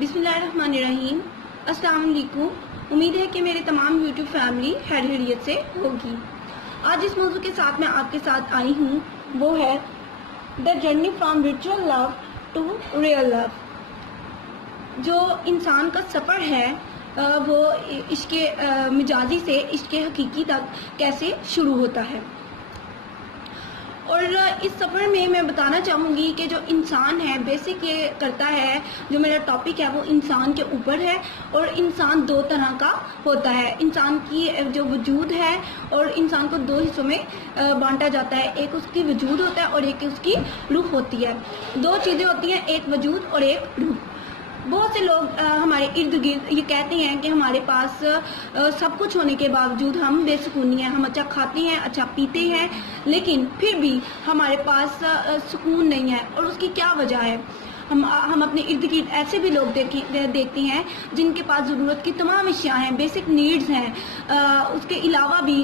بسم اللہ الرحمن الرحیم۔ السلام علیکم۔ امید ہے کہ میرے تمام یوٹیوب فیملی خیریت سے ہوگی۔ آج اس موضوع کے ساتھ میں آپ کے ساتھ آئی ہوں، وہ ہے the journey from virtual love to real love. جو انسان کا سفر ہے وہ عشق مجازی سے عشق حقیقی تک کیسے شروع ہوتا ہے، اور اس سفر میں میں بتانا چاہوں گی کہ جو انسان ہے بیسک یہ کرتا ہے، جو میرا ٹاپک ہے وہ انسان کے اوپر ہے، اور انسان دو طرح کا ہوتا ہے۔ انسان کی جو وجود ہے، اور انسان کو دو حصوں میں بانٹا جاتا ہے، ایک اس کی وجود ہوتا ہے اور ایک اس کی روح ہوتی ہے۔ دو چیزیں ہوتی ہیں، ایک وجود اور ایک روح۔ بہت سے لوگ ہمارے ارد گرد یہ کہتے ہیں کہ ہمارے پاس سب کچھ ہونے کے باوجود ہم بے سکونی ہیں، ہم اچھا کھاتے ہیں، اچھا پیتے ہیں، لیکن پھر بھی ہمارے پاس سکون نہیں ہے، اور اس کی کیا وجہ ہے؟ ہم اپنے ارد گرد ایسے بھی لوگ دیکھتے ہیں جن کے پاس ضرورت کی تمام اشیاء ہیں، بیسک نیڈز ہیں، اس کے علاوہ بھی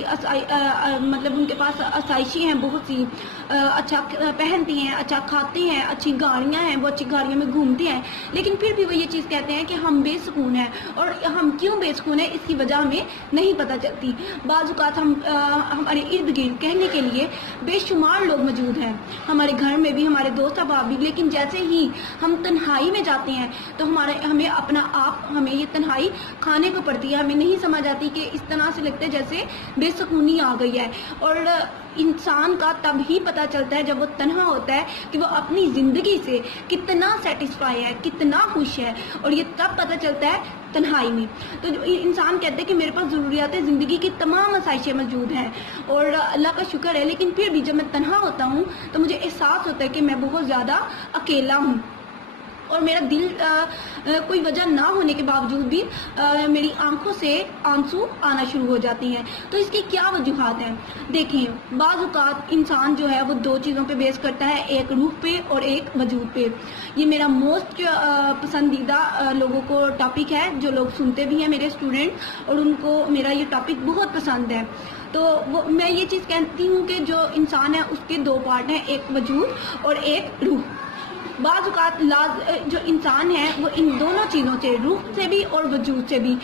مطلب ان کے پاس آسائشیں ہیں بہت سی، اچھا پہنتے ہیں، اچھا کھاتے ہیں، اچھی گاڑیاں ہیں، وہ اچھی گاڑیوں میں گھومتے ہیں، لیکن پھر بھی وہ یہ چیز کہتے ہیں کہ ہم بے سکون ہیں، اور ہم کیوں بے سکون ہیں اس کی وجہ ہمیں نہیں پتہ چلتی۔ بعض اوقات ہمارے ارد گرد کہنے کے لیے بے شمار لوگ موجود ہیں، ہمارے گھر میں بھی، ہمارے دوست احباب بھی، لیکن جیسے ہی ہم تنہائی میں جاتے ہیں تو ہمیں اپنا آپ، ہمیں یہ تنہائی کھانے کو پڑتی ہے، ہمیں نہیں سمجھ آتی کہ اس طرح سے لگتا ہے جیسے بے سکونی آ گئی ہے۔ اور انسان کا تب ہی پتہ چلتا ہے جب وہ تنہا ہوتا ہے کہ وہ اپنی زندگی سے کتنا سیٹسفائی ہے، کتنا خوش ہے، اور یہ تب پتہ چلتا ہے تنہائی میں۔ تو انسان کہتے ہیں کہ میرے پاس ضروریات زندگی کی تمام آسائشیں موجود ہیں اور اللہ کا شکر ہے، لیکن پھر بھی جب میں تنہا ہوتا ہوں تو مجھے احساس ہوتا ہے کہ میں بہت زیادہ اکیلا ہوں، اور میرا دل کوئی وجہ نہ ہونے کے باوجود بھی میری آنکھوں سے آنسو آنا شروع ہو جاتے ہیں۔ تو اس کی کیا وجوہات ہیں؟ دیکھیں، بعض اوقات انسان جو ہے وہ دو چیزوں پہ بیس کرتا ہے، ایک روح پہ اور ایک وجود پہ۔ یہ میرا موسٹ پسندیدہ لوگوں کو ٹاپک ہے، جو لوگ سنتے بھی ہیں، میرے اسٹوڈنٹ، اور ان کو میرا یہ ٹاپک بہت پسند ہے۔ تو میں یہ چیز کہتی ہوں کہ جو انسان ہے اس کے دو پارٹ ہیں، ایک وجود اور ایک روح۔ بعض اوقات جو انسان ہے وہ ان دونوں چیزوں سے، روح سے بھی اور وجود سے بھی،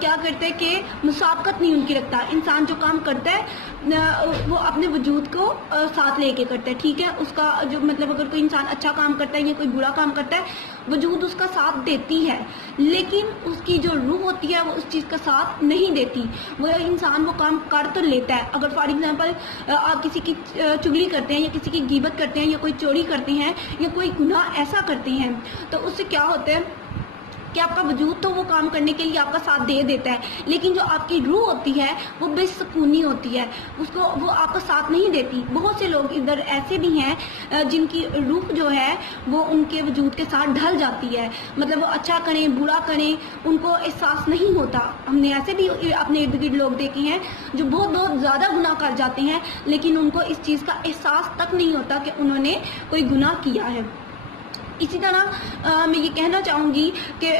کیا کرتے ہیں کہ مسابقت نہیں ان کی رکھتا۔ انسان جو کام کرتا ہے وہ اپنے وجود کو ساتھ لے کے کرتا ہے، ٹھیک ہے؟ اس کا جو مطلب اگر کوئی انسان اچھا کام کرتا ہے یا کوئی برا کام کرتا ہے، وجود اس کا ساتھ دیتی ہے، لیکن اس کی جو روح ہوتی ہے وہ اس چیز کا ساتھ نہیں دیتی۔ وہ انسان وہ کام کر تو لیتا ہے، اگر فار ایگزامپل آپ کسی کی چگلی کرتے ہیں یا کسی کی غیبت کرتے ہیں یا کوئی چوری کرتے ہیں یا کوئی گناہ ایسا کرتے ہیں، تو اس سے کیا ہوتا ہے کہ آپ کا وجود تو وہ کام کرنے کے لیے آپ کا ساتھ دے دیتا ہے، لیکن جو آپ کی روح ہوتی ہے وہ بے سکونی ہوتی ہے، وہ آپ کا ساتھ نہیں دیتی۔ بہت سے لوگ ادھر ایسے بھی ہیں جن کی روح جو ہے وہ ان کے وجود کے ساتھ ڈھل جاتی ہے، مطلب وہ اچھا کریں برا کریں ان کو احساس نہیں ہوتا۔ ہم نے ایسے بھی اپنے ارد گرد لوگ دیکھے ہیں جو بہت زیادہ گناہ کر جاتے ہیں، لیکن ان کو اس چیز کا احساس تک نہیں ہوتا کہ انہوں نے کوئی گناہ کیا ہے۔ اسی طرح میں یہ کہنا چاہوں گی کہ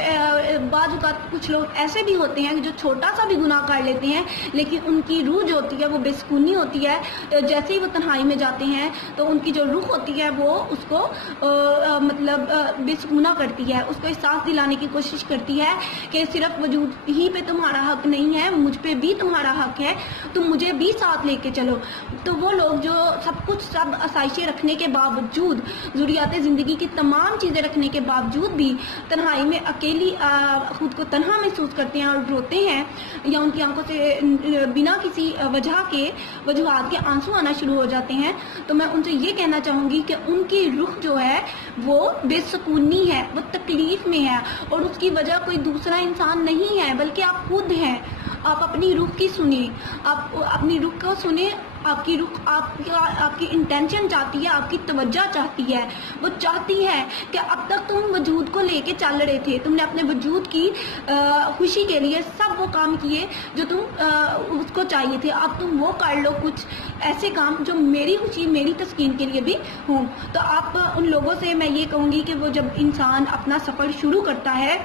بعض اوقات کچھ لوگ ایسے بھی ہوتے ہیں جو چھوٹا سا بھی گناہ کر لیتے ہیں، لیکن ان کی روح جو ہوتی ہے وہ بے سکونی ہوتی ہے۔ جیسے ہی وہ تنہائی میں جاتے ہیں تو ان کی جو روح ہوتی ہے وہ اس کو مطلب بے سکونہ کرتی ہے، اس کو احساس دلانے کی کوشش کرتی ہے کہ صرف وجود ہی پہ تمہارا حق نہیں ہے، مجھ پہ بھی تمہارا حق ہے، تم مجھے بھی ساتھ لے کے چلو۔ تو وہ لوگ جو سب آسائشیں رکھنے کے باوجود، ضروریات زندگی کی تمام چیزیں رکھنے کے باوجود بھی تنہائی میں اکیلی خود کو تنہا محسوس کرتے ہیں اور روتے ہیں، یا ان کی آنکھوں سے بنا کسی وجوہات کے آنسو آنا شروع ہو جاتے ہیں، تو میں ان سے یہ کہنا چاہوں گی کہ ان کی روح جو ہے وہ بے سکونی ہے، وہ تکلیف میں ہے، اور اس کی وجہ کوئی دوسرا انسان نہیں ہے بلکہ آپ خود ہیں۔ آپ اپنی روح کی سنیں، آپ اپنی روح کو سنیں۔ آپ کی روح آپ کی انٹینشن چاہتی ہے، آپ کی توجہ چاہتی ہے، وہ چاہتی ہے کہ اب تک تم وجود کو لے کے چل رہے تھے، تم نے اپنے وجود کی خوشی کے لیے سب وہ کام کیے جو تم اس کو چاہیے تھے، اب تم وہ کر لو کچھ ایسے کام جو میری خوشی میری تسکین کے لیے بھی ہوں۔ تو آپ ان لوگوں سے میں یہ کہوں گی کہ وہ جب انسان اپنا سفر شروع کرتا ہے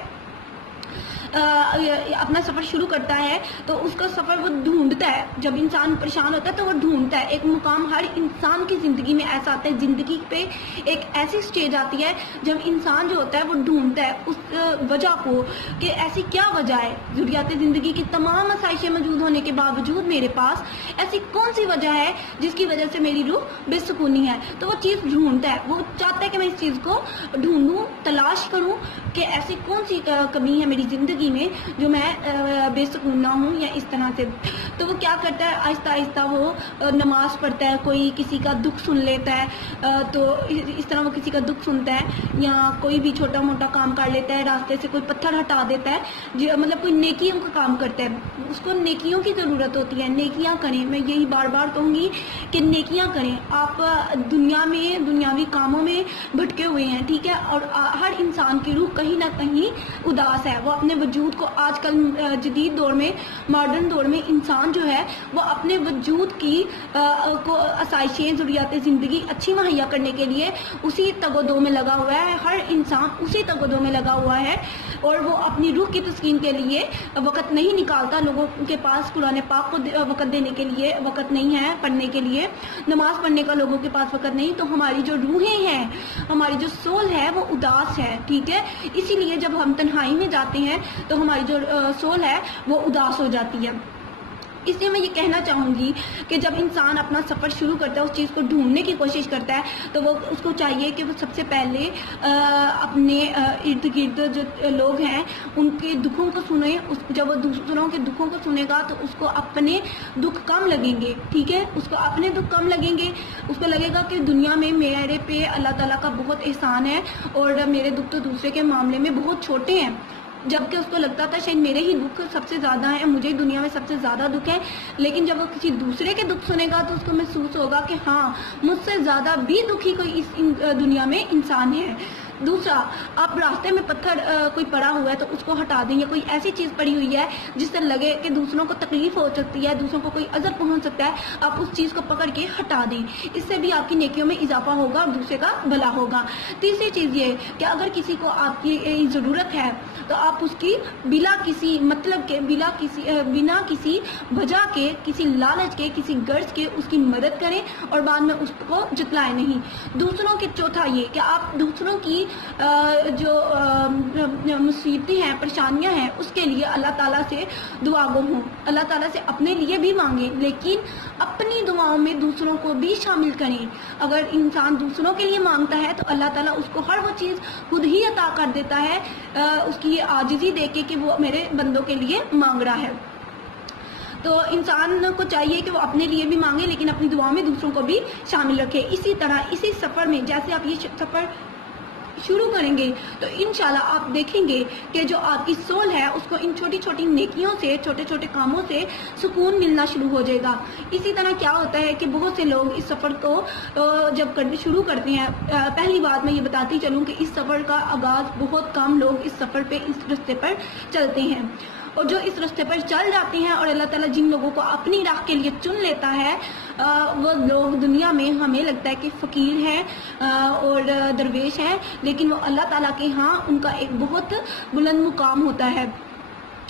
اپنا سفر شروع کرتا ہے تو اس کا سفر وہ ڈھونڈتا ہے. جب انسان پریشان ہوتا ہے تو وہ ڈھونڈتا ہے ایک مقام. ہر انسان کی زندگی میں ایسا آتا ہے, زندگی پہ ایک ایسی سٹیج آتی ہے جب انسان جو ہوتا ہے وہ ڈھونڈتا ہے اس وجہ کو کہ ایسی کیا وجہ ہے. ضروریات زندگی کی تمام آسائشیں موجود ہونے کے باوجود میرے پاس ایسی کون سی وجہ ہے جس کی وجہ سے میری روح بے سکونی ہے. تو وہ چیز ڈھونڈتا ہے, وہ چاہتا ہے کہ میں اس چیز کو ڈھونڈوں, تلاش کروں کہ ایسی کون سی کمی ہے میری زندگی میں جو میں بے سکون نہ ہوں یا اس طرح سے. تو وہ کیا کرتا ہے, آہستہ آہستہ وہ نماز پڑھتا ہے, کوئی کسی کا دکھ سن لیتا ہے, تو اس طرح وہ کسی کا دکھ سنتا ہے, یا کوئی بھی چھوٹا موٹا کام کر لیتا ہے, راستے سے کوئی پتھر ہٹا دیتا ہے, مطلب کوئی نیکیوں کا کام کرتا ہے. اس کو نیکیوں کی ضرورت ہوتی ہے, نیکیاں کریں. میں یہی بار بار کہوں گی کہ نیکیاں کریں. آپ دنیا میں دنیاوی کاموں میں بھٹکے ہوئے ہیں, ٹھیک ہے, اور ہر انسان کی روح کہیں نہ کہیں اداس ہے. وہ اپنے وجود کو آج کل جدید دور میں, ماڈرن دور میں انسان جو ہے وہ اپنے وجود کی آسائشیں, ضروریات زندگی اچھی مہیا کرنے کے لیے اسی تگ و دو میں لگا ہوا ہے. ہر انسان اسی تگ و دو میں لگا ہوا ہے اور وہ اپنی روح کی تسکین کے لیے وقت نہیں نکالتا. لوگوں کے پاس قرآن پاک کو وقت دینے کے لیے وقت نہیں ہے, پڑھنے کے لیے, نماز پڑھنے کا لوگوں کے پاس وقت نہیں. تو ہماری جو روحیں ہیں, ہماری جو سول ہے وہ اداس ہے, ٹھیک ہے. اسی لیے جب ہم تنہائی میں جاتے ہیں تو ہماری جو سول ہے وہ اداس ہو جاتی ہے. اس لیے میں یہ کہنا چاہوں گی کہ جب انسان اپنا سفر شروع کرتا ہے, اس چیز کو ڈھونڈنے کی کوشش کرتا ہے, تو وہ اس کو چاہیے کہ وہ سب سے پہلے اپنے ارد گرد جو لوگ ہیں ان کے دکھوں کو سنیں. جب وہ دوسروں کے دکھوں کو سنے گا تو اس کو اپنے دکھ کم لگیں گے, ٹھیک ہے. اس کو اپنے دکھ کم لگیں گے, اس کو لگے گا کہ دنیا میں میرے پہ اللہ تعالیٰ کا بہت احسان ہے اور میرے دکھ تو دوسرے کے معاملے میں بہت چھوٹے ہیں. جبکہ اس کو لگتا تھا شاید میرے ہی دکھ سب سے زیادہ ہیں, مجھے دنیا میں سب سے زیادہ دکھ ہے. لیکن جب وہ کسی دوسرے کے دکھ سنے گا تو اس کو محسوس ہوگا کہ ہاں مجھ سے زیادہ بھی دکھی کوئی اس دنیا میں انسان ہے. دوسرا, آپ راستے میں پتھر کوئی پڑا ہوا ہے تو اس کو ہٹا دیں, یا کوئی ایسی چیز پڑی ہوئی ہے جس سے لگے کہ دوسروں کو تکلیف ہو سکتی ہے, دوسروں کو کوئی اذر پہنچ سکتا ہے, آپ اس چیز کو پکڑ کے ہٹا دیں. اس سے بھی آپ کی نیکیوں میں اضافہ ہوگا اور دوسرے کا بھلا ہوگا. تیسری چیز یہ کہ اگر کسی کو آپ کی ضرورت ہے تو آپ اس کی بلا کسی مطلب کے, بنا کسی وجہ کے, کسی لالچ کے, کسی غرض کے اس کی مدد کریں اور بعد میں اس کو جتلائیں نہیں. دوسروں کے چوتھا یہ کہ آپ دوسروں کی جو مصیبتیں ہیں, پریشانیاں ہیں, اس کے لیے اللہ تعالیٰ سے دعا گو ہوں. اللہ تعالیٰ سے اپنے لیے بھی مانگیں لیکن اپنی دعاؤں میں دوسروں کو بھی شامل کریں. اگر انسان دوسروں کے لیے مانگتا ہے تو اللہ تعالیٰ اس کو ہر وہ چیز خود ہی عطا کر دیتا ہے, اس کی یہ عاجزی دے کے کہ وہ میرے بندوں کے لیے مانگ رہا ہے. تو انسان کو چاہیے کہ وہ اپنے لیے بھی مانگے لیکن اپنی دعاؤں میں دوسروں کو بھی شامل رکھے. اسی طرح اسی سفر میں جیسے آپ یہ سفر شروع کریں گے تو انشاءاللہ آپ دیکھیں گے کہ جو آپ کی سول ہے اس کو ان چھوٹی چھوٹی نیکیوں سے, چھوٹے چھوٹے کاموں سے سکون ملنا شروع ہو جائے گا. اسی طرح کیا ہوتا ہے کہ بہت سے لوگ اس سفر کو جب شروع کرتے ہیں, پہلی بات میں یہ بتاتی چلوں کہ اس سفر کا آغاز بہت کم لوگ اس سفر پہ, اس رستے پر چلتے ہیں, اور جو اس راستے پر چل جاتے ہیں اور اللہ تعالیٰ جن لوگوں کو اپنی راہ کے لیے چن لیتا ہے وہ لوگ دنیا میں ہمیں لگتا ہے کہ فقیر ہیں اور درویش ہیں, لیکن وہ اللہ تعالیٰ کے ہاں ان کا ایک بہت بلند مقام ہوتا ہے.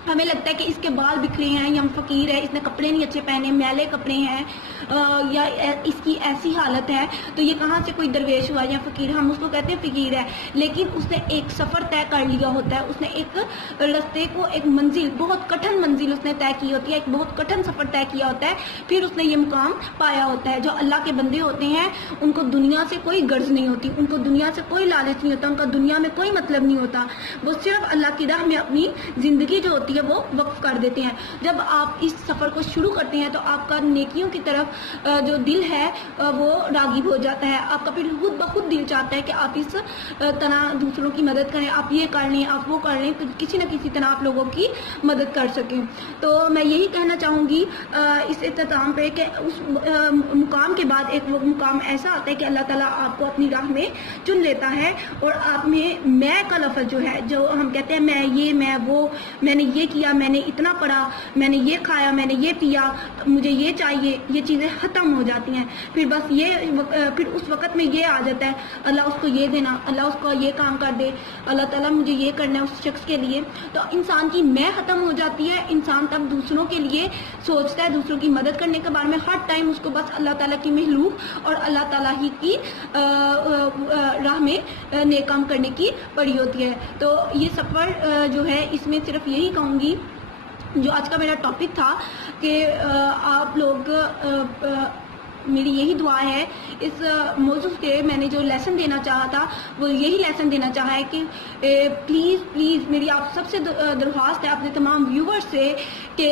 ہمیں لگتا ہے کہ اس کے بال بکھرے ہیں یا فقیر ہے, اس نے کپڑے نہیں اچھے پہنے, میلے کپڑے ہیں, یا اس کی ایسی حالت ہے تو یہ کہاں سے کوئی درویش ہوا یا فقیر. ہم اس کو کہتے ہیں فقیر ہے, لیکن اس نے ایک سفر طے کر لیا ہوتا ہے, اس نے ایک راستے کو, ایک منزل, بہت کٹھن منزل اس نے طے کی ہوتی ہے, ایک بہت کٹھن سفر طے کیا ہوتا ہے, پھر اس نے یہ مقام پایا ہوتا ہے. جو اللہ کے بندے ہوتے ہیں ان کو دنیا سے کوئی غرض نہیں ہوتی, ان کو دنیا سے کوئی لالچ نہیں ہوتا, ان کا دنیا میں کوئی مطلب نہیں ہوتا, وہ صرف اللہ کی راہ میں اپنی زندگی جو ہوتی ہے وہ وقف کر دیتے ہیں. جب آپ اس سفر کو شروع کرتے ہیں تو آپ کا نیکیوں کی طرف جو دل ہے وہ راغب ہو جاتا ہے. آپ کا پھر خود بخود دل چاہتا ہے کہ آپ اس طرح دوسروں کی مدد کریں, آپ یہ کر لیں, آپ وہ کر لیں, کسی نہ کسی طرح آپ لوگوں کی مدد کر سکیں. تو میں یہی کہنا چاہوں گی اس اختتام پہ کہ اس مقام کے بعد ایک مقام ایسا آتا ہے کہ اللہ تعالیٰ آپ کو اپنی راہ میں چن لیتا ہے اور آپ میں کا لفظ جو ہے, جو ہم کہتے ہیں میں یہ, میں وہ, میں نے یہ کیا، میں نے اتنا پڑھا، میں نے یہ کھایا، میں نے یہ پیا، مجھے یہ چاہیے، یہ چیزیں ختم ہو جاتی ہیں. پھر بس پھر اس وقت میں یہ آ جاتا ہے اللہ اس کو یہ دینا، اللہ اس کو یہ کام کر دے، اللہ تعالیٰ مجھے یہ کرنا ہے اس شخص کے لیے. تو انسان کی میں ختم ہو جاتی ہے. انسان تب دوسروں کے لیے سوچتا ہے، دوسروں کی مدد کرنے کے بارے میں. ہر ٹائم اس کو بس اللہ تعالیٰ کی مخلوق اور اللہ تعالیٰ ہی کی راہ میں نیک کام کرنے کی پڑی ہوتی ہے. تو یہ سفر جو ہے اس میں صرف یہی کہوں گی، جو آج کا میرا ٹاپک تھا کہ آپ لوگ میری یہی دعا ہے اس موضوع کے. میں نے جو لیسن دینا چاہا تھا وہ یہی لیسن دینا چاہا ہے کہ پلیز میری آپ سب سے درخواست ہے اپنے تمام ویورز سے کہ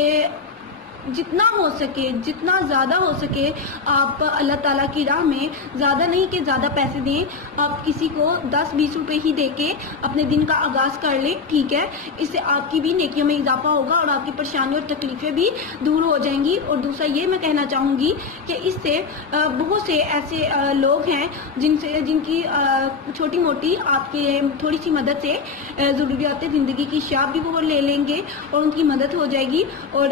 جتنا ہو سکے، جتنا زیادہ ہو سکے آپ اللہ تعالیٰ کی راہ میں زیادہ نہیں کہ زیادہ پیسے دیں. آپ کسی کو 10-20 روپے ہی دے کے اپنے دن کا آغاز کر لیں، ٹھیک ہے. اس سے آپ کی بھی نیکیوں میں اضافہ ہوگا اور آپ کی پریشانیوں اور تکلیفیں بھی دور ہو جائیں گی. اور دوسرا یہ میں کہنا چاہوں گی کہ اس سے بہت سے ایسے لوگ ہیں جن کی چھوٹی موٹی آپ کے تھوڑی سی مدد سے ضروریات زندگی کی شاپ بھی وہ لے لیں گے اور ان کی مدد ہو جائے گی. اور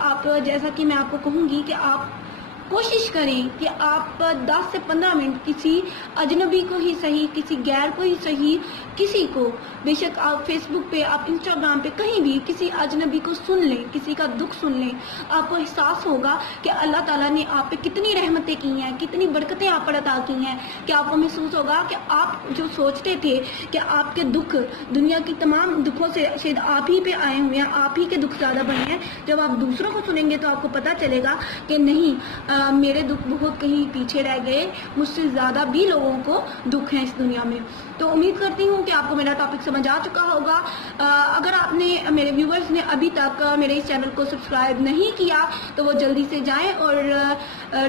آپ جیسا کہ میں آپ کو کہوں گی کہ آپ کوشش کریں کہ آپ 10 سے 15 منٹ کسی اجنبی کو ہی صحیح، کسی غیر کو ہی صحیح، کسی کو، بے شک آپ فیس بک پہ، آپ انسٹاگرام پہ، کہیں بھی کسی اجنبی کو سن لیں، کسی کا دکھ سن لیں. آپ کو احساس ہوگا کہ اللہ تعالیٰ نے آپ پہ کتنی رحمتیں کی ہیں، کتنی برکتیں آپ پر عطا کی ہیں، کہ آپ کو محسوس ہوگا کہ آپ جو سوچتے تھے کہ آپ کے دکھ دنیا کی تمام دکھوں سے شاید آپ ہی پہ آئے ہوئے ہیں، آپ ہی کے دکھ زیادہ بڑے ہیں. جب آپ دوسروں کو سنیں گے تو آپ کو پتہ چلے گا کہ نہیں، میرے دکھ بہت کہیں پیچھے رہ گئے، مجھ سے زیادہ بھی لوگوں کو دکھ ہیں اس دنیا میں. تو امید کرتی ہوں کہ آپ کو میرا ٹاپک سمجھ آ چکا ہوگا. اگر آپ نے، میرے ویورز نے ابھی تک میرے اس چینل کو سبسکرائب نہیں کیا تو وہ جلدی سے جائیں اور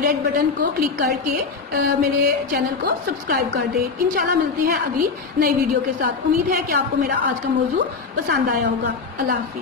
ریڈ بٹن کو کلک کر کے میرے چینل کو سبسکرائب کر دیں. انشاءاللہ ملتے ہیں اگلی نئی ویڈیو کے ساتھ. امید ہے کہ آپ کو میرا آج کا موضوع پسند آیا ہوگا. اللہ حافظ.